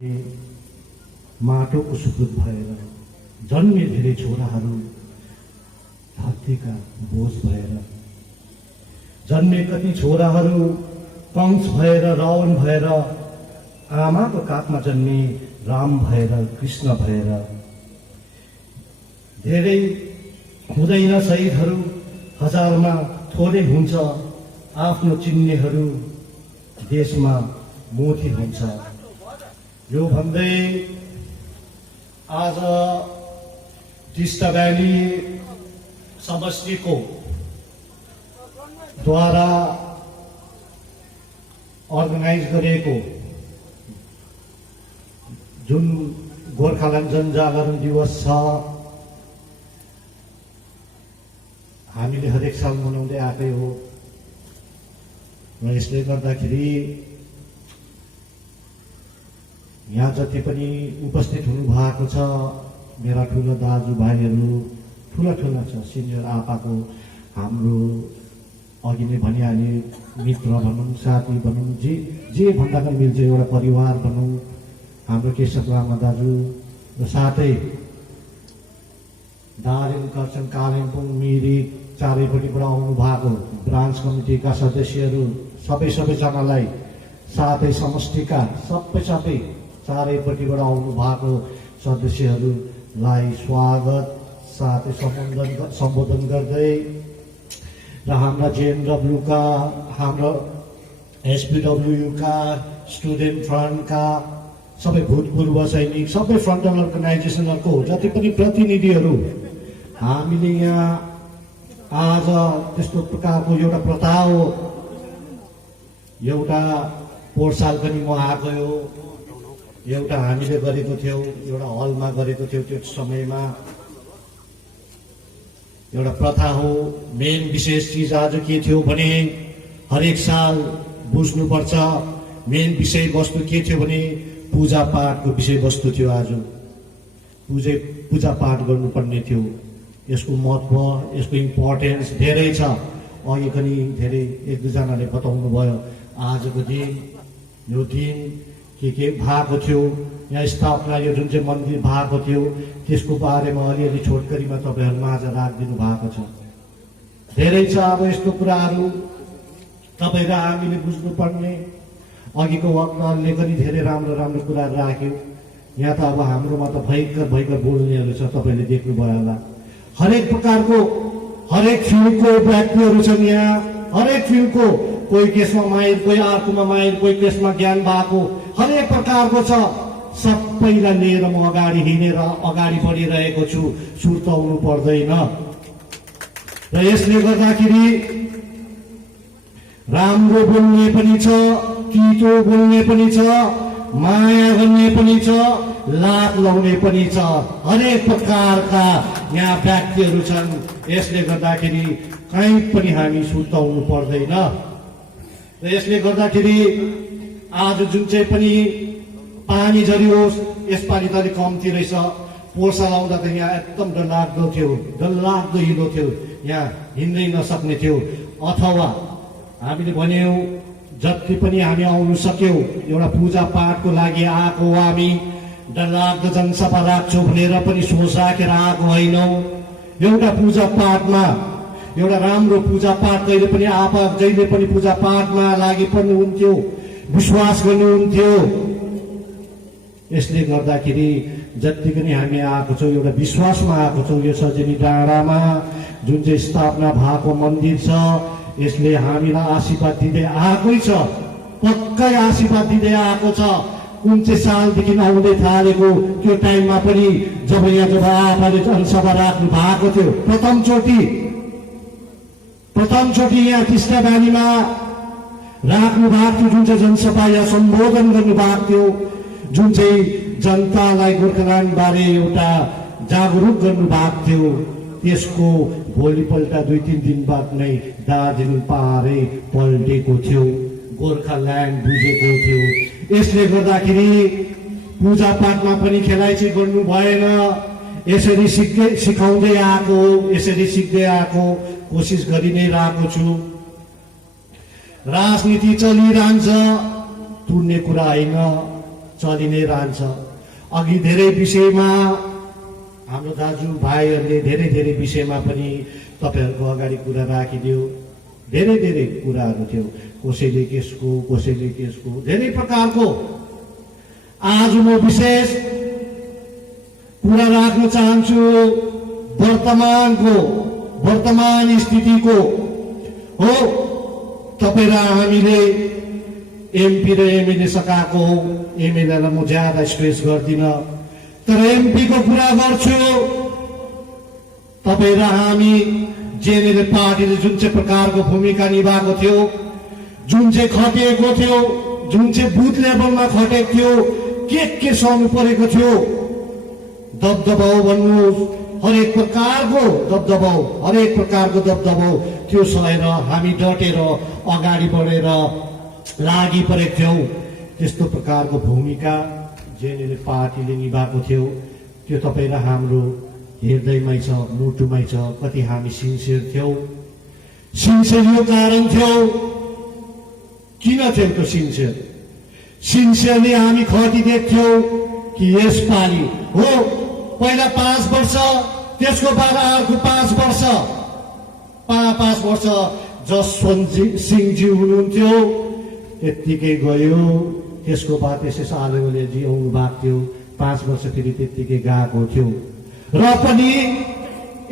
माटोको सुपुत भएर जन्मे धेरै छोराहरू धरतीका बोझ भएर जन्मे कति छोराहरू कंस भएर रावण भएर आमाको काखमा जन्मे राम भएर कृष्ण भएर धेरै हुँदैन शहीदहरू हजारमा थोरै हुन्छ आफ्नो चिन्नेहरू देशमा मोती हुन्छ। यो भन्दै आज टिस्टा भ्याली समष्टिको द्वारा अर्गनाइज गरिएको जुन गोर्खाल्यान्ड जनजागरण दिवस छ, हामीले हरेक साल मनाउँदै आएकै हो र यसले गर्दाखेरि यहाँ जति पनि उपस्थित हुनु भएको छ मेरा ठुला दाजुभाइहरू ठुला ठुला छ, सिनियर आपाको हाम्रो अघि नै भनिहाले मित्र भनौँ साथी भनौँ जे भन्दा पनि मिल्छ, एउटा परिवार भनौँ हाम्रो केशव लामा दाजु र साथै दार्जिलिङ खरसाङ कालिम्पोङ मिरिक चारैपट्टिबाट आउनु भएको ब्रान्च कमिटीका सदस्यहरू सबैजनालाई साथै समष्टिका सबै चारैपट्टिबाट आउनु भएको सदस्यहरूलाई स्वागत साथै सम्बोधन गर्दै र हाम्रा जेएनडब्ल्यूका हाम्रा एसपीडब्ल्यूका स्टुडेन्ट फ्रन्टका सबै भूतपूर्व सैनिक सबै फ्रन्टल अर्गनाइजेसनहरूको जति पनि प्रतिनिधिहरू हामीले यहाँ आज त्यस्तो प्रकारको एउटा प्रथा हो, एउटा पोहोर साल पनि म आएको हो, एउटा हामीले गरेको थियौँ, एउटा हलमा गरेको थियौँ। त्यो समयमा एउटा प्रथा हो। मेन विशेष चिज आज के थियो भने हरेक साल बुझ्नुपर्छ मेन विषय वस्तु के थियो भने पूजा पाठको विषय वस्तु थियो। आज पूजा पाठ गर्नुपर्ने थियो। यसको महत्त्व यसको इम्पोर्टेन्स धेरै छ। अघि पनि धेरै एक दुईजनाले बताउनु भयो आजको दिन यो दिन के भएको थियो, यहाँ स्थापना यो जुन चाहिँ मन्दिर भएको थियो त्यसको बारेमा अलिअलि छोटकरीमा तपाईँहरूमा आज राखिदिनु भएको छ। धेरै छ अब यस्तो कुराहरू तपाईँ र हामीले बुझ्नुपर्ने। अघिको वक्ताहरूले पनि धेरै राम्रो राम्रो कुराहरू राख्यो। यहाँ त अब हाम्रोमा त भयङ्कर बोल्नेहरू छ, तपाईँले देख्नुभयो होला। हरेक प्रकारको हरेक फिल्डको व्यक्तिहरू छन् यहाँ, हरेक फिल्डको, कोही केसमा माहिर, कोही अर्कोमा माहिर, कोही केसमा ज्ञान भएको, हरेक प्रकारको छ। सबैलाई लिएर म अगाडि हिँडेर अगाडि बढिरहेको छु, सुर्ताउनु पर्दैन। र यसले गर्दाखेरि राम्रो बोल्ने पनि छ, तितो बोल्ने पनि छ, माया गर्ने पनि छ, लात लाउने पनि छ, हरेक प्रकारका यहाँ व्यक्तिहरू छन्। यसले गर्दाखेरि कहीँ पनि हामी सुर्ताउनु पर्दैन। र यसले गर्दाखेरि आज जुन चाहिँ पनि पानी झरियोस् यसपालि त अलिक कम्ती रहेछ। पोहोर साल आउँदा त यहाँ एकदम डरलाग्दो थियो, डरलाग्दो हिँडो थियो, यहाँ हिँड्दै नसक्ने थियो। अथवा हामीले भन्यौँ जति पनि हामी आउनु सक्यौँ एउटा पूजा पाठको लागि आएको हो, हामी डरलाग्दो जनसभा राख्छौँ भनेर पनि सोच राखेर आएको होइनौँ। एउटा पूजा पाठमा एउटा राम्रो पूजा पाठ कहिले पनि जहिले पनि पूजा पाठमा लागि पर्नुहुन्थ्यो, विश्वास गर्नुहुन्थ्यो। यसले गर्दाखेरि जति पनि हामी आएको छौँ एउटा विश्वासमा आएको छौँ। यो सजनी डाँडामा जुन चाहिँ स्थापना भएको मन्दिर छ यसले हामीलाई आशीर्वाद दिँदै आएकै छ, पक्कै आशीर्वाद दिँदै आएको छ। कुन चाहिँ सालदेखि आउँदै थालेको त्यो टाइममा पनि जब आफूले जनसभा राख्नु भएको थियो प्रथमचोटि यहाँ टिस्टा भ्यालीमा राख्नु भएको थियो, जुन चाहिँ जनसभा यहाँ सम्बोधन गर्नु भएको थियो, जुन चाहिँ जनतालाई गोर्खाल्यान्ड बारे एउटा जागरुक गर्नु भएको थियो। त्यसको भोलिपल्ट 2-3 दिन बाद नै दार्जिलिङ पहाडै पल्टेको थियो, गोर्खाल्यान्ड बुझेको थियो। यसले गर्दाखेरि पूजा पाठमा पनि खेलाइँची गर्नु भएन। यसरी सिकाउँदै आएको, यसरी सिक्दै आएको, कोसिस गरि नै रहेको छु। राजनीति चलिरहन्छ, तुर्ने कुरा होइन, चलि नै रहन्छ। अघि धेरै विषयमा हाम्रो दाजुभाइहरूले धेरै धेरै विषयमा पनि तपाईँहरूको अगाडि कुरा राखिदियो। धेरै धेरै कुराहरू थियो, कसैले केसको धेरै प्रकारको। आज म विशेष कुरा राख्न चाहन्छु वर्तमान स्थितिको हो। तपाईँ र हामीले एमपी र एमएलए सकाएको हो। एमएलएलाई म ज्यादा स्ट्रेस गर्दिनँ, तर एमपीको कुरा गर्छु। तपाईँ र हामी जेएनएलए पार्टीले जुन चाहिँ प्रकारको भूमिका निभाएको थियो, जुन चाहिँ खटिएको थियो, जुन चाहिँ बुथ लेभलमा खटेको थियो, के सहनु परेको थियो, दबदबाउ भन्नुहोस्, हरेक प्रकारको दबदबाउ त्यो सहेर हामी डटेर अगाडि बढेर लागि परेको थियौँ। त्यस्तो प्रकारको भूमिका जेएनएलए पार्टीले निभाएको थियो। त्यो तपाईँ र हाम्रो हृदयमै छ, मुटुमै छ। कति हामी सिन्सियर थियौँ। सिन्सियर यो कारण थियो, किन थियो त्यो सिन्सियरली हामी खटिदिएको थियौँ कि यसपालि हो पहिला 5 वर्ष, त्यसको बाद अर्को 5 वर्ष। 5 वर्ष जसवन्त सिंहजी हुनुहुन्थ्यो, त्यत्तिकै गयो। त्यसको बाद एसएस आलुवालियाजी आउनु भएको थियो, 5 वर्ष फेरि त्यत्तिकै गएको थियो। र पनि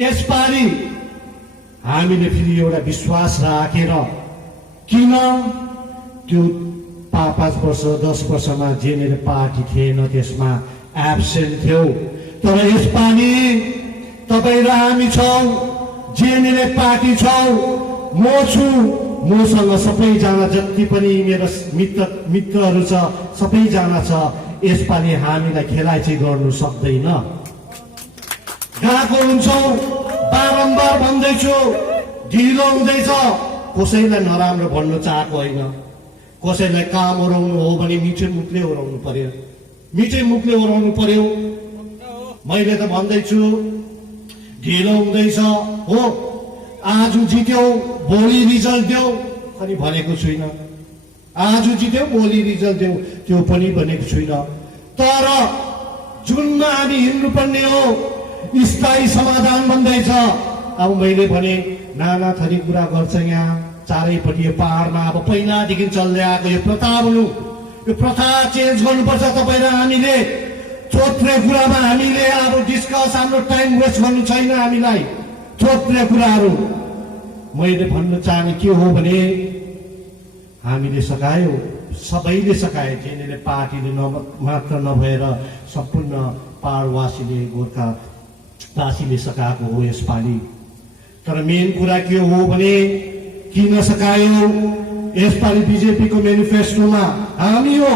यसपालि हामीले फेरि एउटा विश्वास राखेर, किन त्यो 5 वर्ष 10 वर्षमा जेएनएलए पार्टी थिएन, त्यसमा एब्सेन्ट थियो। तर यसपालि तपाईँ र हामी छौँ, जेएनएलए पार्टी छौँ, म छु, मसँग सबैजना जति पनि मेरो मित्रहरू छ, सबैजना छ। यसपालि हामीलाई खेलाइ चाहिँ गर्नु सक्दैन। गएको हुन्छौँ, बारम्बार भन्दैछु, ढिलो हुँदैछ। कसैलाई नराम्रो भन्नु चाहेको होइन। कसैलाई काम ओराउनु हो भने मिठो मुखले ओराउनु पर्यो। मैले त भन्दैछु ढिलो हुँदैछ हो। आज जित्यो भोलि रिजल्ट देऊ पनि भनेको छुइनँ। आज जित्यो भोलि रिजल्ट देऊ त्यो पनि भनेको छुइनँ। तर जुनमा हामी हिँड्नुपर्ने हो, स्थायी समाधान भन्दैछ। अब मैले भने नाना थरी कुरा गर्छ यहाँ चारैपट्टि यो पहाडमा। अब पहिलादेखि चल्दै आएको यो प्रथा हुनु, यो प्रथा चेन्ज गर्नुपर्छ। तपाईँ र हामीले थोत्रे कुरामा हामीले अब डिस्कस, हाम्रो टाइम वेस्ट गर्नु छैन हामीलाई थोत्रे कुराहरू। मैले भन्न चाहने के हो भने हामीले सकायो, सबैले सकाए। जेएनएलए पार्टीले मात्र नभएर सम्पूर्ण पहाडवासीले, गोर्खावासीले सकाएको हो यसपालि। तर मेन कुरा के हो भने किन सकायो? यसपालि बिजेपीको मेनिफेस्टोमा हामी हो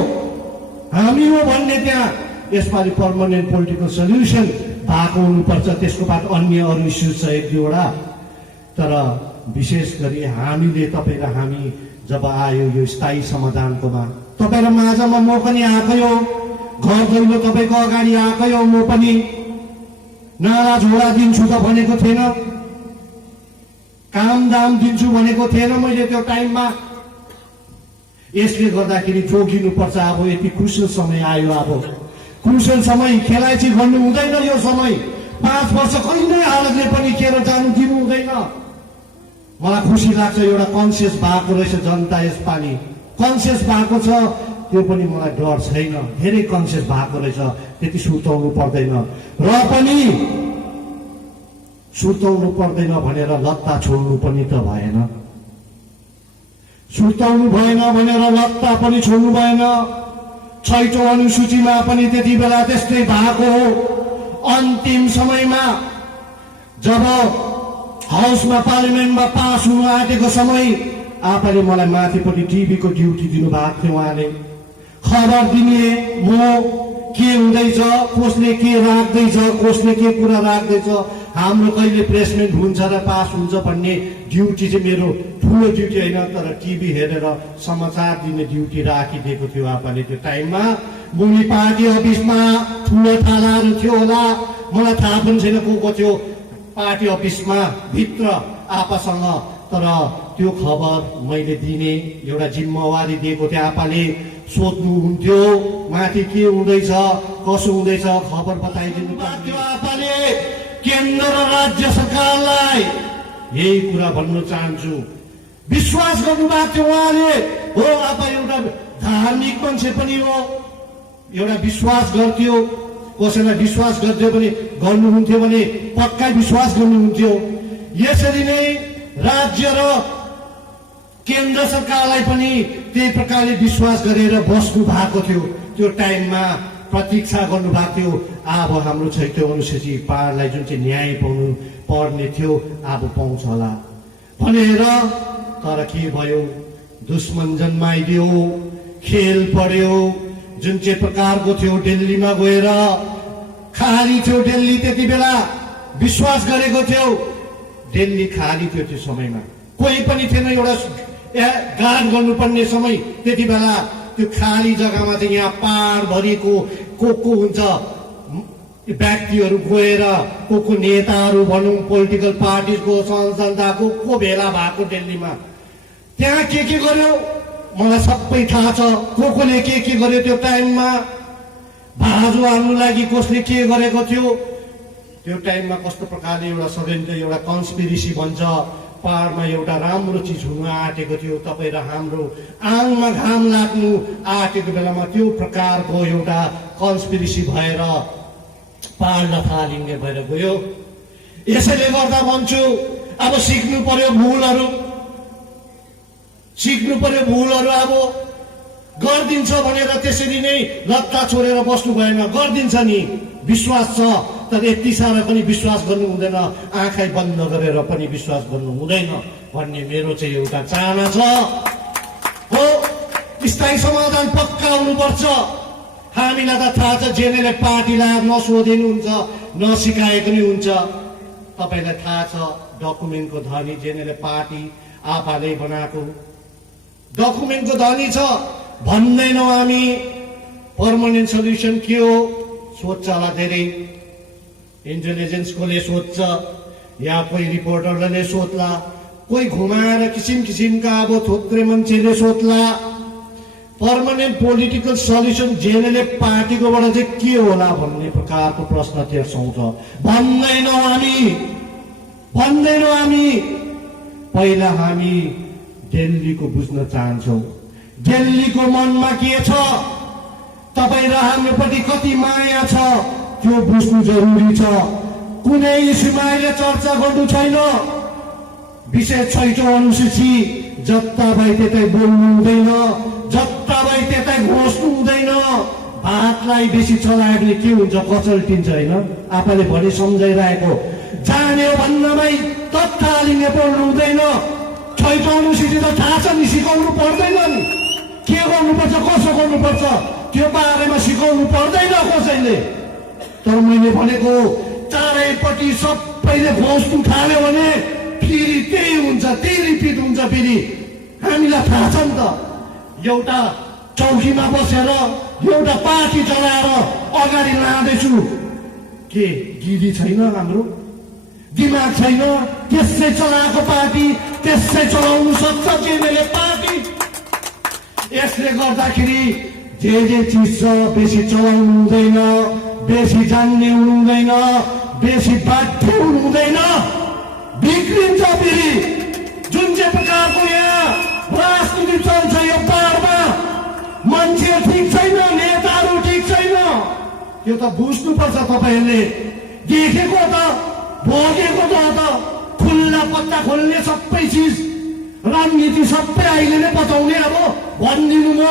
भन्ने त्यहाँ यसपालि पर्मानेन्ट पोलिटिकल सल्युसन भएको हुनुपर्छ। त्यसको बाद अन्य अरू इस्यु छ 1-2वटा। तर विशेष गरी हामीले, तपाईँ र हामी जब आयो यो स्थायी समाधानकोमा, तपाईँ र माझमा म पनि आएकै हो, घर दैलो तपाईँको अगाडि आएकै हो। म पनि नाला झोडा दिन्छु त भनेको थिएन, काम दाम दिन्छु भनेको थिएन मैले त्यो टाइममा। यसले गर्दाखेरि जोगिनुपर्छ। अब यति क्रुसियल समय आयो। अब क्रुसियल समय खेलाइ चाहिँ गर्नु हुँदैन। यो समय 5 वर्ष कहिल्यै हालतले पनि खेर जानु दिनु हुँदैन। मलाई खुसी लाग्छ एउटा कन्सियस भएको रहेछ जनता। यसपालि कन्सियस भएको छ, त्यो पनि मलाई डर छैन। धेरै कन्सियस भएको रहेछ, त्यति सुर्ताउनु पर्दैन। र पनि सुर्ताउनु पर्दैन भनेर लत्ता छोड्नु पनि त भएन। सुर्ताउनु भएन भनेर लत्ता पनि छोड्नु भएन। 6औं अनुसूचीमा पनि त्यति बेला त्यस्तै भएको हो। अन्तिम समयमा जब हाउसमा पार्लियामेन्टमा पास हुनु आँटेको समय आफैले मलाई माथिपट्टि टिभीको ड्युटी दिनुभएको थियो। उहाँले खबर दिने म के हुँदैछ, कसले के राख्दैछ, कसले के कुरा राख्दैछ, हाम्रो कहिले प्लेसमेन्ट हुन्छ र पास हुन्छ भन्ने ड्युटी चाहिँ मेरो ठुलो ड्युटी होइन, तर टिभी हेरेर समाचार दिने ड्युटी राखिदिएको थियो आफैले। त्यो टाइममा मुनि पार्टी अफिसमा ठुलो थानाहरू थियो होला, मलाई थाहा पनि छैन को थियो पार्टी अफिसमा भित्र आपासँग। तर त्यो खबर मैले दिने एउटा जिम्मेवारी दिएको थियो आपाले। सोध्नुहुन्थ्यो माथि के हुँदैछ कसो हुँदैछ खबर बताइदिनु पर्थ्यो। आपाले केन्द्र र राज्य सरकारलाई यही कुरा भन्न चाहन्छु, विश्वास गर्नुभएको थियो उहाँले। हो आपा एउटा धार्मिक मान्छे पनि हो, एउटा विश्वास गर्थ्यो, कसैलाई विश्वास गर्नुहुन्थ्यो भने पक्का विश्वास गर्नुहुन्थ्यो। यसरी नै राज्य र केन्द्र सरकारलाई पनि त्यही प्रकारले विश्वास गरेर बस्नु भएको थियो। त्यो टाइममा प्रतीक्षा गर्नु भएको थियो, अब हाम्रो छैटौं अनुसूची पारलाई जुन चाहिँ न्याय पाउनु पर्ने थियो अब पाउँछ होला भनेर। तर के भयो, दुश्मन जन्माइदियो, खेल पर्यो। जुन चाहिँ प्रकारको थियो दिल्लीमा गएर खाली थियो दिल्ली, त्यति बेला विश्वास गरेको थियो दिल्ली खाली थियो। त्यो समयमा कोही पनि थिएन, एउटा गार्ड गर्नुपर्ने समय त्यति बेला। त्यो खाली जग्गामा चाहिँ यहाँ पारभरिको को हुन्छ व्यक्तिहरू गएर को नेताहरू भनौँ पोलिटिकल पार्टीको जनताको को भेला भएको दिल्लीमा। त्यहाँ के गर्यो मलाई सबै थाहा छ, कोले के गर्यो त्यो टाइममा। भाजु हाल्नु लागि कसले के गरेको थियो त्यो टाइममा, कस्तो प्रकारले एउटा षड्यन्त्र एउटा कन्स्पिरेसी भन्छ पाहाडमा एउटा राम्रो चिज हुन आँटेको थियो। तपाईँ र हाम्रो आङमा घाम लाग्नु आँटेको बेलामा त्यो प्रकारको एउटा कन्स्पिरेसी भएर पाहाड लथालिङ्गे भएर गयो। यसैले गर्दा भन्छु अब सिक्नु पर्यो भुलहरू, सिक्नु पर्यो भुलहरू। अब गरिदिन्छ भनेर त्यसरी नै लत्ता छोडेर बस्नु भएन, गरिदिन्छ नि, विश्वास छ। तर यति साह्रो पनि विश्वास गर्नु हुँदैन, आँखै बन्द गरेर पनि विश्वास गर्नु हुँदैन भन्ने मेरो चाहिँ एउटा चाहना छ। हो स्थायी समाधान पक्का हुनुपर्छ। हामीलाई त थाहा छ जेनेले पार्टीलाई नसोधेनु हुन्छ नसिकाएको नि हुन्छ। तपाईँलाई थाहा छ डकुमेन्टको धनी जेनेले पार्टी आफूले बनाएको डकुमेन्टको धनी छ। भन्दैनौँ हामी पर्मानेन्ट सल्युसन के हो, सोध्छ होला धेरै, इन्टेलिजेन्सकोले सोध्छ या कोही रिपोर्टरले सोध्ला, कोही घुमाएर किसिम किसिमका अब थोत्रे मान्छेले सोध्ला। पर्मानेन्ट पोलिटिकल सल्युसन जेनेले पार्टीकोबाट चाहिँ के होला भन्ने प्रकारको प्रश्न त्यहाँ आउँछ। भन्दैनौँ हामी। पहिला हामी दिल्लीको बुझ्न चाहन्छौँ, दिल्लीको मनमा के छ, तपाईँ र हाम्रोपट्टि कति माया छ त्यो बुझ्नु जरुरी छ। कुनै इस्युमा अहिले चर्चा गर्नु छैन। विशेष छैटौं अनुसूची जता भए त्यतै बोल्नु हुँदैन, जता भए त्यतै घोष्नु हुँदैन। भातलाई बेसी चलायो भने के हुन्छ, कचल्टिन्छ होइन। आफूले भने सम्झाइरहेको जान्यो भन्नमै तत्कालीन बोल्नु हुँदैन। छैटौं अनुसूची त थाहा छ नि, सिकाउनु पर्दैन नि, के गर्नुपर्छ कसो गर्नुपर्छ त्यो बारेमा सिकाउनु पर्दैन कसैले। तर मैले भनेको चारैपट्टि सबैले घोष्नु थाल्यो भने फेरि त्यही हुन्छ, त्यही रिपिट हुन्छ। फेरि हामीलाई थाहा छ नि त, एउटा चौकीमा बसेर एउटा पार्टी चलाएर अगाडि लाँदैछु, के गिरी छैन, हाम्रो दिमाग छैन? त्यसै चलाएको पार्टी त्यसै चलाउनु सक्छ जेनेले पार्टी। यसले गर्दाखेरि जे चिज छ बेसी चलाउनु हुँदैन, बेसी जान्ने हुनु हुँदैन, बेसी बाध्य हुनु हुँदैन, बिग्रिन्छ। फेरि जुन चाहिँ प्रकारको यहाँ राजनीति चल्छ यो पाहाडमा, मान्छे ठिक छैन, नेताहरू ठिक छैन, यो त बुझ्नुपर्छ। तपाईँहरूले देखेको त भोगेको त खुल्ला पत्ता खोल्ने सबै चिज राजनीति सबै अहिले नै बताउने। अब भनिदिनु म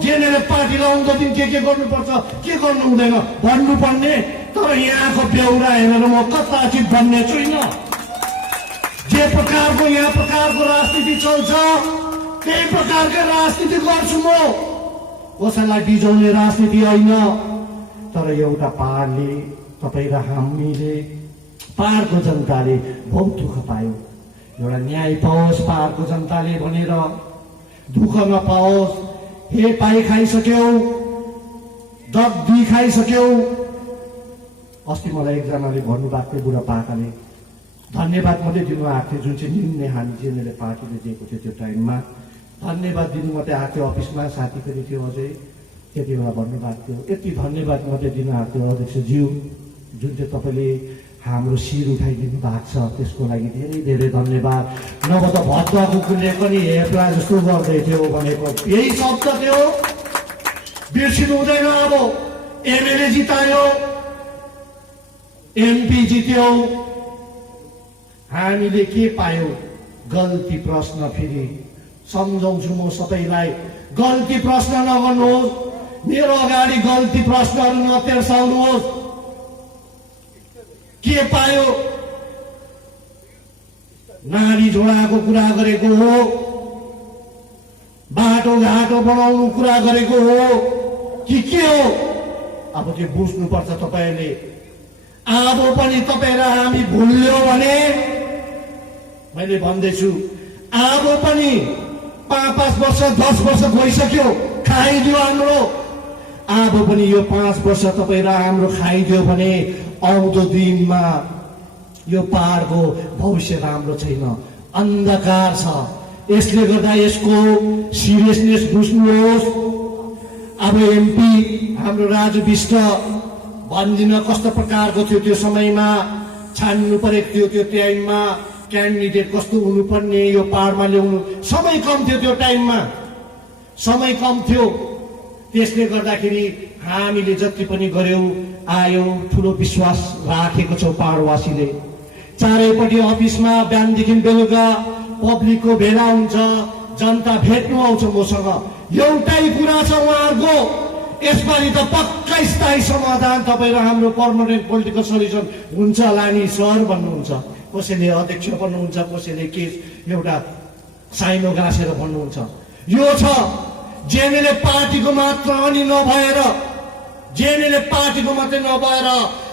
जेनेरेल पार्टीलाई आउँदो दिन के गर्नुपर्छ के गर्नु हुँदैन भन्नुपर्ने। तर यहाँको बेहोरा हेरेर म कदाचित भन्ने छुइनँ। जे प्रकारको यहाँ प्रकारको राजनीति चल्छ त्यही प्रकारको राजनीति गर्छु म। कसैलाई बिजाउने राजनीति होइन। तर एउटा पाहाडले, तपाईँ र हामीले, पाहाडको जनताले बहुत दुःख पायो। एउटा न्याय पाओस् पाहाडको जनताले भनेर, दुःख नपाओस्। हे पाइ खाइसक्यौ, दग्दी खाइसक्यौ। अस्ति मलाई एकजनाले भन्नुभएको थियो, बुढापाकाले धन्यवाद मात्रै दिनु आएको थियो, जुन चाहिँ निर्णय हामी जेनेरेल पार्टीले दिएको थियो त्यो टाइममा। धन्यवाद दिनु मात्रै आएको थियो अफिसमा, साथी पनि थियो अझै त्यति बेला भन्नुभएको थियो। यति धन्यवाद मात्रै दिनु आएको थियो अध्यक्षज्यू, जुन चाहिँ तपाईँले हाम्रो शिर उठाइदिनु भएको छ, त्यसको लागि धेरै धेरै धन्यवाद। नभए त भद्दा कुकुरले पनि हेप्ला जस्तो गर्दै थियो भनेको यही शब्द थियो, बिर्सिनु हुँदैन। अब एमएलए जितायो, एमपी जित्यो, हामीले के पायौँ? गल्ती प्रश्न। फेरि सम्झाउँछु म सबैलाई, गल्ती प्रश्न नगर्नुहोस्, मेरो अगाडि गल्ती प्रश्नहरू नतेर्साउनुहोस्। के पायो? नारी झोडाको कुरा गरेको हो, बाटो घाटो बनाउनु कुरा गरेको हो कि के हो? अब त्यो बुझ्नुपर्छ तपाईँले। अब पनि तपाईँ र हामी भुल्यो भने मैले भन्दैछु, अब पनि 5 वर्ष 10 वर्ष गइसक्यो, खाइदियो हाम्रो। अब पनि यो 5 वर्ष तपाईँ र हाम्रो खाइदियो भने आउँदो दिनमा यो पहाडको भविष्य राम्रो छैन, अन्धकार छ। यसले गर्दा यसको सिरियसनेस बुझ्नुहोस्। अब एमपी हाम्रो राजु विष्ट भन्दिन कस्तो प्रकारको थियो, त्यो समयमा छान्नु परेको थियो। त्यो टाइममा क्यान्डिडेट कस्तो हुनुपर्ने यो पहाडमा ल्याउनु, समय कम थियो त्यो टाइममा, समय कम थियो। त्यसले गर्दाखेरि हामीले जति पनि गर्यौं आयो, ठुलो विश्वास राखेको छौँ पहाडवासीले। चारैपट्टि अफिसमा बिहानदेखि बेलुका पब्लिकको भेला हुन्छ, जनता भेट्नु आउँछ मसँग। एउटै कुरा छ उहाँहरूको, यसपालि त पक्का स्थायी समाधान तपाईँ र हाम्रो पर्मानेन्ट पोलिटिकल सल्युसन हुन्छ लानी सर भन्नुहुन्छ। कसैले अध्यक्ष भन्नुहुन्छ, कसैले के एउटा साइनो गाँसेर भन्नुहुन्छ। यो छ जेएनएलए पार्टीको मात्र अनि नभएर, जेएनएलए पार्टीको मात्रै नभएर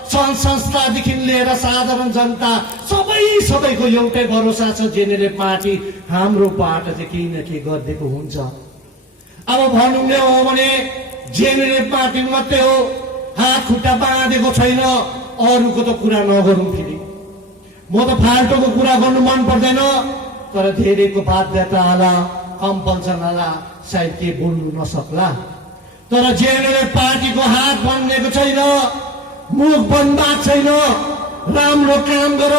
सङ्घ संस्थादेखि लिएर साधारण जनता सबैको एउटै भरोसा छ, जेएनएलए पार्टी हाम्रोबाट चाहिँ केही न केही गरिदिएको हुन्छ। अब भनौँ नै हो भने जेएनएलए पार्टी मात्रै हो, हात खुट्टा बाँधेको छैन, अरूको त कुरा नगरौँ। फेरि म त फाल्टोको कुरा गर्नु मन पर्दैन, तर धेरैको बाध्यता होला, कम्पल्सन होला, सायद के बोल्नु नसक्ला। तर जेएनएलए पार्टीको हात बन्नेको छैन, मुख बन्द छैन। राम्रो काम गर,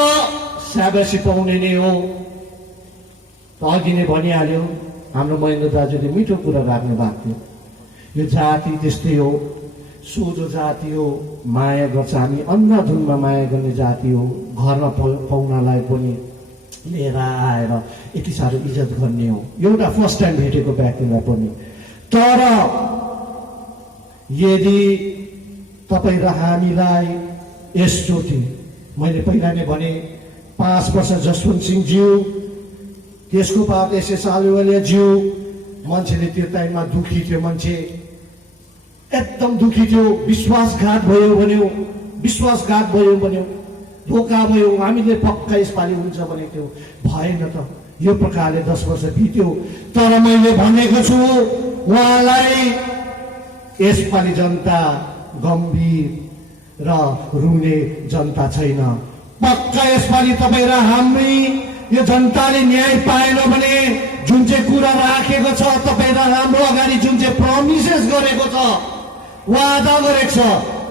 स्याबासी पाउने नै हो। अघि नै भनिहाल्यो, हाम्रो महेन्द्र दाजुले मिठो कुरा राख्नु भएको थियो। यो जाति त्यस्तै हो, सोझो जाति हो, माया गर्छ। हामी अन्धाधुनमा माया गर्ने जाति हो। घरमा पाहुनालाई पनि लिएर आएर यति साह्रो इज्जत गर्ने हो, एउटा फर्स्ट टाइम भेटेको व्यक्तिलाई पनि। तर यदि तपाईँ र हामीलाई यसचोटि, मैले पहिला नै भने 5 वर्ष जसवन्त सिंहज्यू, त्यसको बाद एसएस आलुवालियाज्यू, मान्छेले त्यो टाइममा दुखी थियो, मान्छे एकदम दुखी थियो। विश्वासघात भयो भन्यो, विश्वासघात भयो भन्यो, धोका भयो। हामीले पक्का यसपालि हुन्छ भनेको थियो, भएन त। यो प्रकारले 10 वर्ष बित्यो। तर मैले भनेको छु उहाँलाई, यसपालि जनता गम्भीर र रुने जनता छैन। पक्का यसपालि तपाईँ र हामी यो जनताले न्याय पाएन भने जुन चाहिँ कुरा राखेको छ, तपाईँ र हाम्रो अगाडि जुन चाहिँ प्रमिसेस गरेको छ, वादा गरेको छ,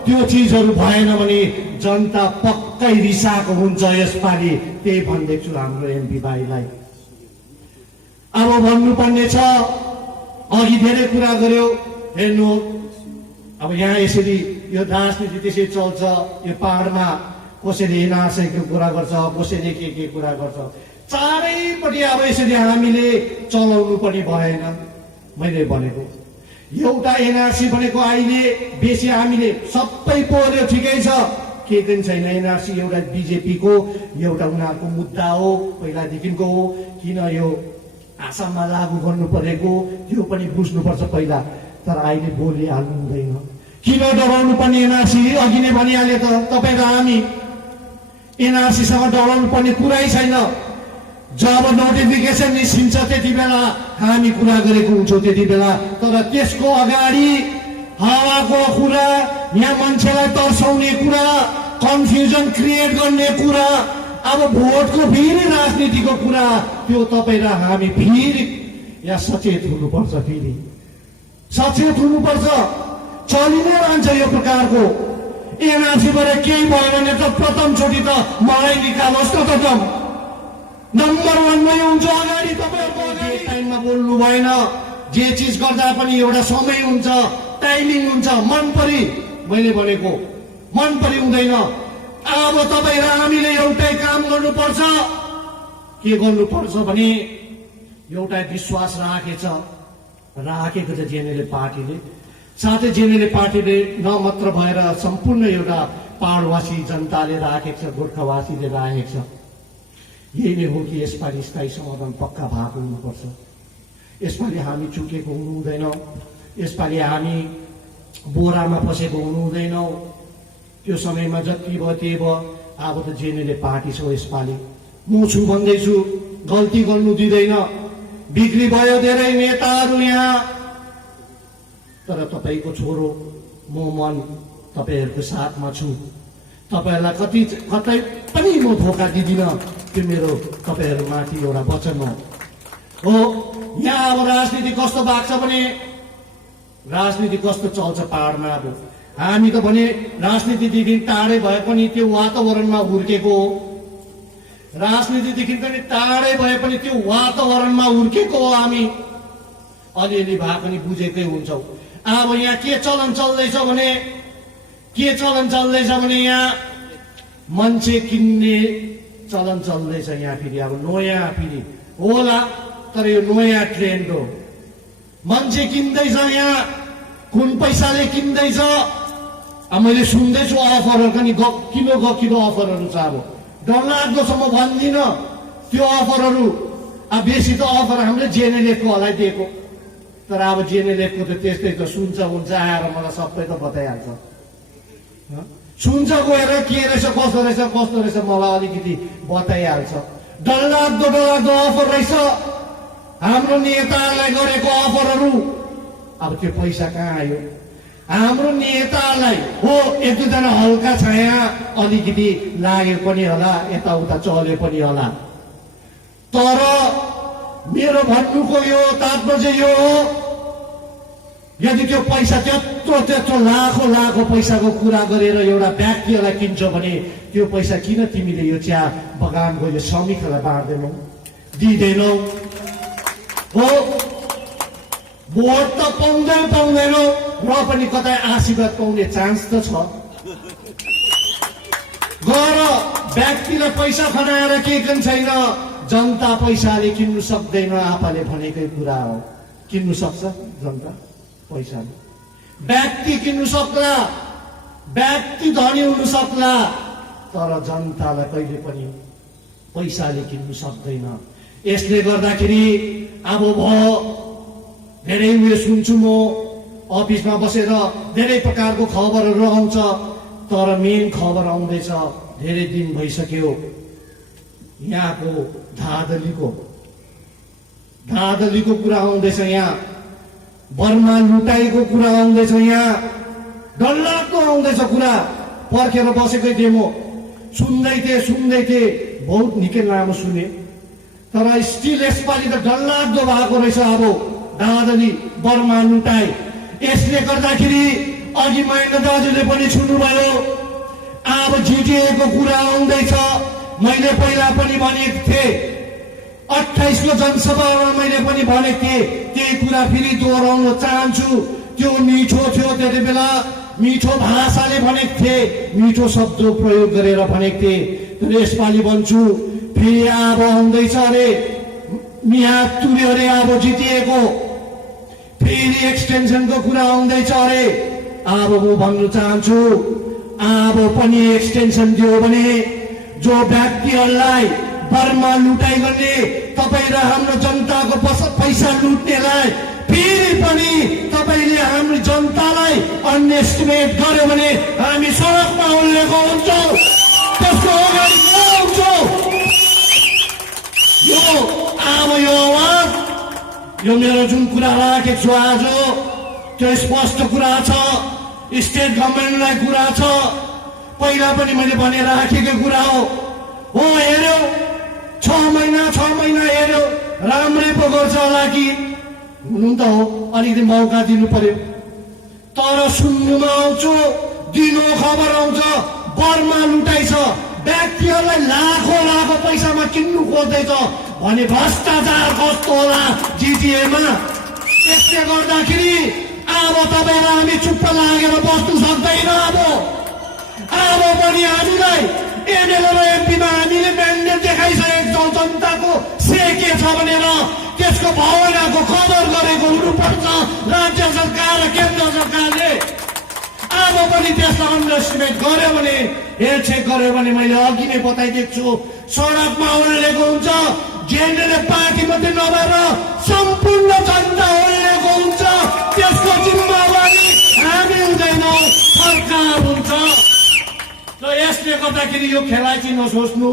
त्यो चिजहरू भएन भने जनता पक्कै रिसाएको हुन्छ यसपालि। त्यही भन्दैछु छु हाम्रो एमपी भाइलाई। अब भन्नुपर्ने छ, अघि धेरै कुरा गर्यो। हेर्नु, अब यहाँ यसरी यो राजनीति त्यसै चल्छ। यो पहाडमा कसैले एनआरसीको कुरा गर्छ, कसैले के कुरा गर्छ। चारैपट्टि अब यसरी हामीले चलाउनु पनि भएन। मैले भनेको एउटा एनआरसी भनेको अहिले बेसी हामीले सबै पोल्यो, ठिकै छ, के पनि छैन। एनआरसी एउटा बिजेपीको एउटा उनीहरूको मुद्दा हो, पहिलादेखिको हो। किन यो आसाममा लागू गर्नु परेको त्यो पनि बुझ्नुपर्छ पहिला। तर अहिले बोलिहाल्नु हुँदैन। किन डराउनु पर्ने एनआरसी? अघि नै भनिहाले त, तपाईँ र हामी एनआरसीसँग डराउनु पर्ने कुरै छैन। जब नोटिफिकेसन निस्किन्छ त्यति बेला हामी कुरा गरेको हुन्छौँ, त्यति बेला। तर त्यसको अगाडि हावाको कुरा, यहाँ मान्छेलाई तर्साउने कुरा, कन्फ्युजन क्रिएट गर्ने कुरा, अब भोटको फेरि राजनीतिको कुरा, त्यो तपाईँ र हामी फेरि यहाँ सचेत हुनुपर्छ। फेरि सचेत हुनुपर्छ। चलि नै रहन्छ यो प्रकारको। एनआरसीबाट केही भयो भने त प्रथमचोटि त मलाई निकालोस् न त नम्बर 1 मै हुन्छ। अगाडि तपाईँहरूको अगाडि टाइममा बोल्नु भएन। जे चिज गर्दा पनि एउटा समय हुन्छ, टाइमिङ हुन्छ। मन परि मैले भनेको मन परि हुँदैन। अब तपाईँ र हामीले एउटै काम गर्नुपर्छ। के गर्नुपर्छ भने एउटा विश्वास राखेको छ जेएनएलए पार्टीले। साथै जेएनएलए पार्टीले न मात्र भएर सम्पूर्ण एउटा पहाडवासी जनताले राखेको छ, गोर्खावासीले राखेको छ। यही नै हो कि यसपालि स्थायी समाधान पक्का भएको हुनुपर्छ। यसपालि हामी चुकेको हुनु हुँदैन। यसपालि हामी बोरामा फसेको हुनु हुँदैन। त्यो समयमा जति भयो त्यही भयो। अब त जेएनएलए पार्टी छ यसपालि। म छु भन्दैछु, गल्ती गर्नु दिँदैन। बिक्री भयो धेरै नेताहरू यहाँ, तर तपाईँको छोरो म मन तपाईँहरूको साथमा छु। तपाईँहरूलाई कतै पनि म धोका दिदिनँ। त्यो मेरो तपाईँहरूमाथि एउटा वचन हो। यहाँ अब राजनीति कस्तो भएको छ भने, राजनीति कस्तो चल्छ पहाडमा। अब हामी त भने राजनीतिदेखि टाढै भए पनि त्यो वातावरणमा हुर्केको हो। राजनीतिदेखि पनि टाढै भए पनि त्यो वातावरणमा हुर्केको हो। हामी अलिअलि भए पनि बुझेकै हुन्छौँ। अब यहाँ के चलन चल्दैछ भने यहाँ मान्छे किन्ने चलन चल्दैछ। यहाँ फेरि अब नयाँ फेरि होला, तर यो नयाँ ट्रेन्ड हो। मान्छे किन्दैछ यहाँ, कुन पैसाले किन्दैछ। अब मैले सुन्दैछु अफरहरू पनि गकिलो अफरहरू छ। अब डरलाग्दोसम्म भन्दिनँ त्यो अफरहरू। अब बेसी त अफर हामीले जेएनएलएफको हलाई दिएको, तर अब जेएनएलएफको त त्यस्तै त सुन्छ आएर मलाई सबै त बताइहाल्छ। सुन्छ गएर के रहेछ कस्तो रहेछ मलाई अलिकति बताइहाल्छ। डरलाग्दो अफर रहेछ हाम्रो नेताहरूलाई गरेको अफरहरू। अब त्यो पैसा कहाँ आयो? हाम्रो नेतालाई हो। एक दुईजना हल्का छाया अलिकति लाग्यो पनि होला, यताउता चल्यो पनि होला। तर मेरो भन्नुको यो तात्पर्य यो हो, यदि त्यो पैसा त्यत्रो लाखौं पैसाको कुरा गरेर एउटा व्यक्तिलाई किन्छौ भने त्यो पैसा किन तिमीले यो चिया बगानको यो श्रमिकहरूलाई बाँड्दैनौ, दिँदैनौ? हो, भोट त पाउँदैनौ र पनि कतै आशीर्वाद पाउने चान्स त छ। गएर व्यक्तिलाई पैसा खनाएर केही पनि छैन। जनता पैसाले किन्नु सक्दैन। आफूले भनेकै कुरा हो। किन्नु सक्छ जनता पैसाले? व्यक्ति किन्नु सक्ला, व्यक्ति धनी हुनु सक्ला, तर जनतालाई कहिले पनि पैसाले किन्नु सक्दैन। यसले गर्दाखेरि अब भयो धेरै उयो सुन्छु म। अफिसमा बसेर धेरै प्रकारको खबरहरू आउँछ, तर मेन खबर आउँदैछ धेरै दिन भइसक्यो। यहाँको धाँधलीको कुरा आउँदैछ। यहाँ बर्मा लुटाइको कुरा आउँदैछ। यहाँ डरलाग्दो आउँदैछ कुरा। पर्खेर बसेकै थिएँ म, सुन्दै थिएँ बहुत निकै लामो सुने, तर स्टिल यसपालि त डरलाग्दो भएको रहेछ। अब धाँधली बर्मा लुटाइ। यसले गर्दाखेरि अघि महेन्द्र दाजुले पनि छुनुभयो। अब जिटिएको कुरा आउँदैछ। मैले पहिला पनि भनेको थिएँ, 28 को जनसभामा मैले पनि भनेको थिएँ। त्यही कुरा फेरि दोहोऱ्याउन चाहन्छु। त्यो मिठो थियो त्यति बेला, मिठो भाषाले भनेको थिएँ, मिठो शब्द प्रयोग गरेर भनेको थिएँ। तर यसपालि भन्छु फेरि अब आउँदैछ अरे, मियाद तुर्यो अरे। अब जितिएको फेरि एक्सटेन्सनको कुरा आउँदैछ अरे। अब म भन्न चाहन्छु, अब पनि एक्सटेन्सन दियो भने जो व्यक्तिहरूलाई बर्मा लुटाइ गर्ने, तपाईँ र हाम्रो जनताको पैसा लुट्नेलाई फेरि पनि तपाईँले हाम्रो जनतालाई अन्य एस्टिमेट गर्यो भने हामी सडकमा उल्लेको हुन्छौँ। त्यसको अगाडि आउँछौँ। यो आवाज, यो मेरो जुन कुरा राखेको छु आज, त्यो स्पष्ट कुरा छ। स्टेट गभर्मेन्टलाई कुरा छ। पहिला पनि मैले भने राखेको कुरा हो। हेर्यो 6 महिना हेर्यो, राम्रै पो गर्छ होला कि हुनु त हो, अलिकति मौका दिनु पर्यो। तर सुन्नुमा आउँछु, दिनो खबर आउँछ बर्मा लुटाइछ, व्यक्तिहरूलाई लाखौँ पैसामा किन्नु खोज्दैछ भने भ्रष्टाचार कस्तो होला जिटिएमा। यसले गर्दाखेरि अब तपाईँलाई हामी चुप्प लागेर बस्नु सक्दैन। अब पनि हामीलाई एमएलए र एमपीमा हामीले म्यान्डेट देखाइसकेको छौँ जनताको से के छ भनेर। त्यसको भावनाको कदर गरेको हुनुपर्छ राज्य सरकार र केन्द्र सरकारले। अब पनि त्यसलाई अन्डरस्टिमेट गर्यो भने, हेरचेक गर्यो भने मैले अघि नै बताइदिएको छु, सडकमा ओल्लेको हुन्छ, जेएनएलए पार्टी मात्रै नभएर सम्पूर्ण जनता ओल्लेको हुन्छ। त्यसको जिम्मेवारी हामी हुँदैनौँ, सरकार हुन्छ। र यसले गर्दाखेरि यो खेलाइ चाहिँ नसोच्नु,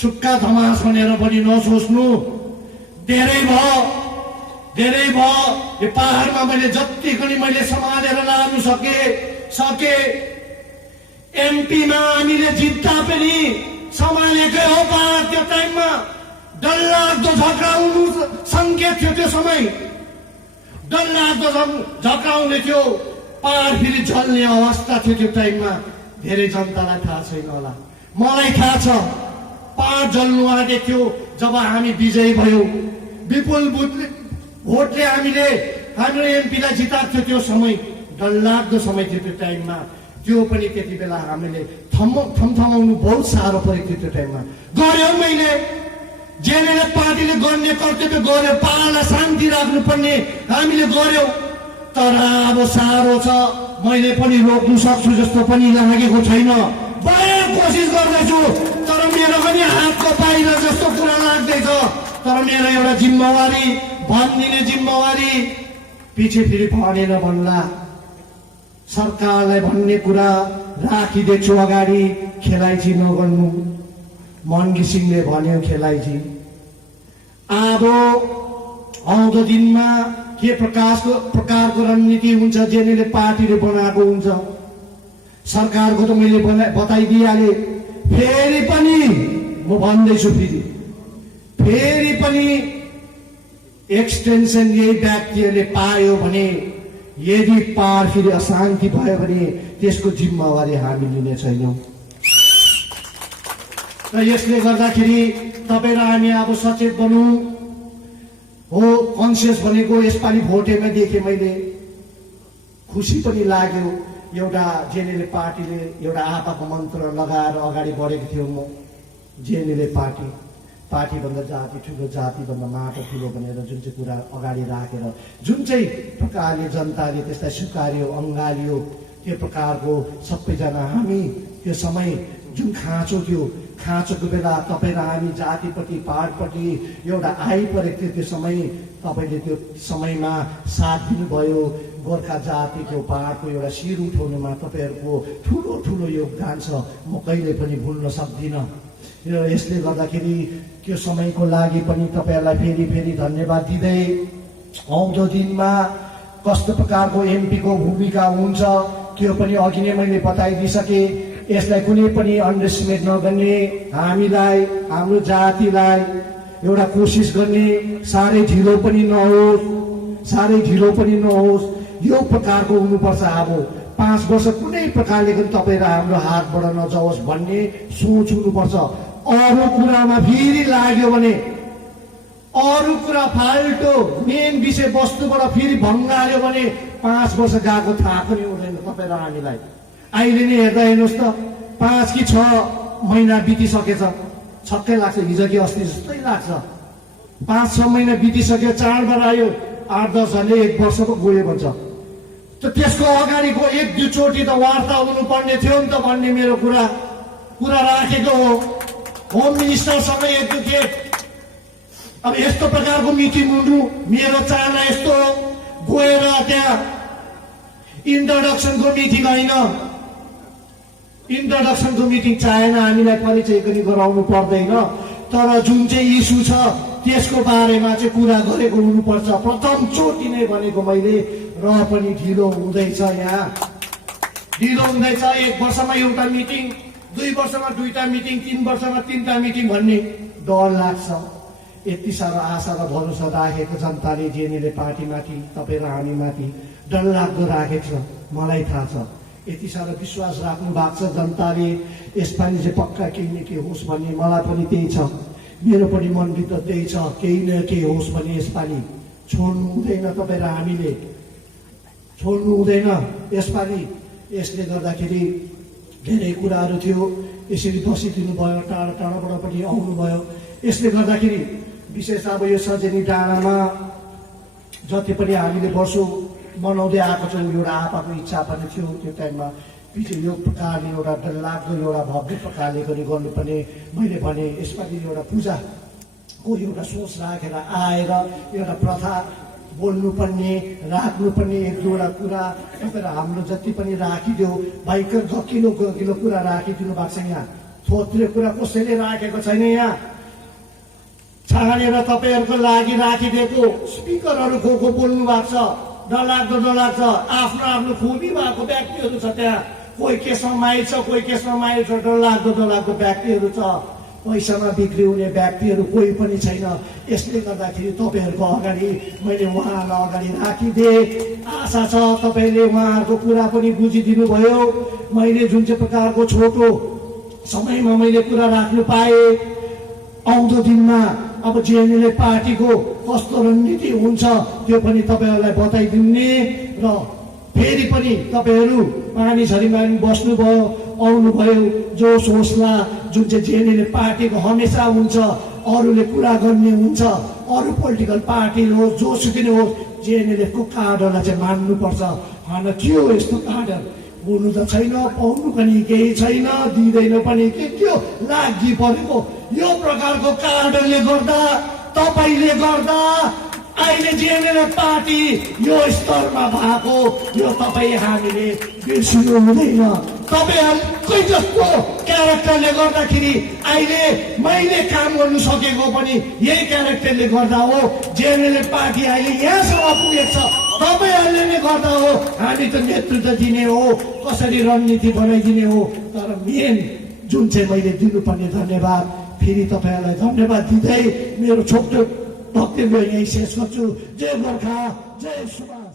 सुक्खा धमास भनेर पनि नसोच्नु। धेरै भयो। यो पहाडमा मैले जति पनि मैले सम्हालेर लानु सके। एमपीमा हामीले जित्दा पनि सम्हालेकै हो पहाड। त्यो टाइममा डरलाग्दो झक्राउनु सङ्केत थियो, त्यो समय डरलाग्दो झक्राउने थियो। पहाड फेरि जल्ने अवस्था थियो त्यो टाइममा। धेरै जनतालाई थाहा छैन होला, मलाई थाहा छ। पहाड जल्नु आँटेको थियो जब हामी विजयी भयौँ। विपुल भोटले हामीले हाम्रो एमपीलाई जिताएको थियो। त्यो समय डरलाग्दो समय थियो त्यो टाइममा। त्यो पनि त्यति बेला हामीले थमथमाउनु बहुत साह्रो परेको थियो। त्यो टाइममा गऱ्यौँ मैले। जेएनएलए पार्टीले गर्ने कर्तव्य गर्यो, पहाडलाई शान्ति राख्नुपर्ने हामीले गर्यौँ। तर अब साह्रो छ। मैले पनि रोक्नु सक्छु जस्तो पनि लागेको छैन। बढी कोसिस गर्दैछु, तर मेरो पनि हातको बाहिर जस्तो कुरा लाग्दैछ। तर मेरो एउटा जिम्मेवारी, भनिदिने जिम्मेवारी पछि फेरि भनेर भन्ला। सरकारलाई भन्ने कुरा राखिदिएको अगाडि, खेलाइची नगर्नु। मन घिसिङले भन्यो खेलाइची। अब आउँदो दिनमा के प्रकारको रणनीति हुन्छ जेएनएलए पार्टीले बनाएको हुन्छ। सरकारको त मैले बताइदिइहालेँ। फेरि पनि म भन्दैछु, फेरि पनि एक्सटेन्सन यही व्यक्तिहरूले पायो भने, यदि पार फेरि अशान्ति भयो भने त्यसको जिम्मेवारी हामी लिने छैनौँ। र यसले गर्दाखेरि तपाईँ र हामी अब सचेत बनौँ हो। कन्सियस भनेको यसपालि भोटेमा देखेँ मैले, खुसी पनि लाग्यो। एउटा जेएनएलए पार्टीले एउटा आपाको मन्त्र लगाएर अगाडि बढेको थियो। म जेएनएलए पार्टीभन्दा जाति ठुलो, जातिभन्दा माटो ठुलो भनेर जुन चाहिँ कुरा अगाडि राखेर जुन चाहिँ प्रकारले जनताले त्यसलाई स्वीकार्यो, अँगालियो, त्यो प्रकारको सबैजना हामी त्यो समय जुन खाँचो थियो, खाँचोको बेला तपाईँ र हामी जातिप्रति पहाडप्रति एउटा आइपरेको थियो। त्यो समय तपाईँले त्यो समयमा साथ दिनुभयो। गोर्खा जातिको पहाडको एउटा शिर उठाउनुमा तपाईँहरूको ठुलो योगदान छ, म कहिले पनि भुल्न सक्दिनँ। र यसले गर्दाखेरि त्यो समयको लागि पनि तपाईँहरूलाई फेरि धन्यवाद दिँदै, आउँदो दिनमा कस्तो प्रकारको एमपीको भूमिका हुन्छ त्यो पनि अघि नै मैले बताइदिइसकेँ। यसलाई कुनै पनि अन्डरस्टिमेट नगर्ने, हामीलाई, हाम्रो जातिलाई एउटा कोसिस गर्ने, साह्रै ढिलो पनि नहोस्। यो प्रकारको हुनुपर्छ। अब 5 वर्ष कुनै प्रकारले पनि तपाईँ र हाम्रो हातबाट नजाओस् भन्ने सोच हुनुपर्छ। अरू कुरामा फेरि लाग्यो भने, अरू कुरा फाल्टो मेन विषय वस्तुबाट फेरि भङ्गाल्यो भने 5 वर्ष गएको थाहा पनि हुँदैन तपाईँ र हामीलाई। अहिले नै हेर्दा हेर्नुहोस् त, 5 कि 6 महिना बितिसकेछ। छक्कै लाग्छ, हिजो कि अस्ति जस्तै लाग्छ। 5-6 महिना बितिसक्यो, चाडबाड आयो, 8-10 झन्डै 1 वर्ष पो गयो भन्छ। त त्यसको अगाडिको 1-2 चोटि त वार्ता हुनुपर्ने थियो नि त भन्ने मेरो कुरा राखेको हो। होम मिनिस्टरसँग 1-2 खेप अब यस्तो प्रकारको मिटिङ हुनु मेरो चाहना यस्तो हो। गएर त्यहाँ इन्ट्रोडक्सनको मिटिङ होइन, इन्ट्रोडक्सनको मिटिङ चाहेन, हामीलाई परिचय पनि गराउनु पर्दैन। तर जुन चाहिँ इस्यु छ त्यसको बारेमा चाहिँ कुरा गरेको हुनुपर्छ। प्रथम चोटि नै भनेको मैले, र पनि ढिलो हुँदैछ। यहाँ ढिलो हुँदैछ। 1 वर्षमा एउटा मिटिङ, 2 वर्षमा 2टा मिटिङ, 3 वर्षमा 3टा मिटिङ भन्ने डर लाग्छ। यति साह्रो आशा र भरोसा राखेको जनताले जेएनएलए पार्टीमाथि, तपाईँ र हामीमाथि डरलाग्दो राखेको छ, मलाई थाहा छ। यति साह्रो विश्वास राख्नु भएको छ जनताले, यसपालि चाहिँ पक्का केही न केही होस् भन्ने मलाई पनि त्यही छ, मेरो पनि मनभित्र त्यही छ, केही न केही होस् भने यसपालि छोड्नु हुँदैन, तपाईँ र हामीले छोड्नु हुँदैन यसपालि। यसले गर्दाखेरि धेरै कुराहरू थियो, यसरी बसिदिनु भयो, टाढा टाढाबाट पनि आउनुभयो। यसले गर्दाखेरि विशेष अब यो सजेनी डाँडामा जति पनि हामीले वर्षौँ मनाउँदै आएको छौँ, एउटा आपाको इच्छा पनि थियो त्यो टाइममा पछि यो प्रकारले एउटा डरलाग्दो एउटा भव्य प्रकारले पनि गर्नुपर्ने। मैले भने यसपालि एउटा पूजाको एउटा सोच राखेर आएर एउटा प्रथा बोल्नुपर्ने, राख्नुपर्ने एक दुईवटा कुरा तपाईँ हाम्रो जति पनि राखिदियो, भयङ्कर गकिलो गकिलो कुरा राखिदिनु भएको छ। यहाँ थोत्रे कुरा कसैले राखेको छैन। यहाँ छानेर तपाईँहरूको लागि राखिदिएको स्पिकरहरू को बोल्नु भएको छ, डरलाग्दो डरलाग्दो आफ्नो आफ्नो खुबी भएको व्यक्तिहरू छ त्यहाँ। कोही केसमा माइल छ, कोही केसमा माइल छ, डरलाग्दो डरलाग्दो व्यक्तिहरू छ। पैसामा बिक्री हुने व्यक्तिहरू कोही पनि छैन। यसले गर्दाखेरि तपाईँहरूको अगाडि मैले उहाँहरूलाई अगाडि राखिदिएँ। आशा छ तपाईँले उहाँहरूको कुरा पनि बुझिदिनु भयो। मैले जुन चाहिँ प्रकारको छोटो समयमा मैले कुरा राख्नु पाएँ, आउँदो दिनमा अब जेएनएलए पार्टीको कस्तो रणनीति हुन्छ त्यो पनि तपाईँहरूलाई बताइदिने र फेरि पनि तपाईँहरू मानिसहरूमा बस्नुभयो, आउनुभयो, जोस हौसला जुन चाहिँ जेएनएलए पार्टीको हमेसा हुन्छ, अरूले कुरा गर्ने हुन्छ, अरू पोलिटिकल पार्टी होस् जोसुकै होस्, जेएनएलएफको कार्डरलाई चाहिँ मान्नुपर्छ। होइन के हो यस्तो कार्डर, बोल्नु त छैन, पाउनु पनि केही छैन, दिँदैन पनि के हो लागि परेको। यो प्रकारको कार्डरले गर्दा, तपाईँले गर्दा अहिले जेएनएलए पार्टी यो स्तरमा भएको, यो तपाईँ हामीले बिर्सिनु हुँदैन। तपाईँहरूकै जस्तो क्यारेक्टरले गर्दाखेरि अहिले मैले काम गर्नु सकेको पनि यही क्यारेक्टरले गर्दा हो। जेएनएलए पार्टी अहिले यहाँसम्म पुगेको छ, तपाईँहरूले नै गर्दा हो। हामी त नेतृत्व दिने हो, कसरी रणनीति बनाइदिने हो, तर मेन जुन चाहिँ मैले दिनुपर्ने धन्यवाद फेरि तपाईँहरूलाई धन्यवाद दिँदै मेरो छोटो वक्तव्य यही शेष गर्छु। जय गोर्खा, जय सुभाष।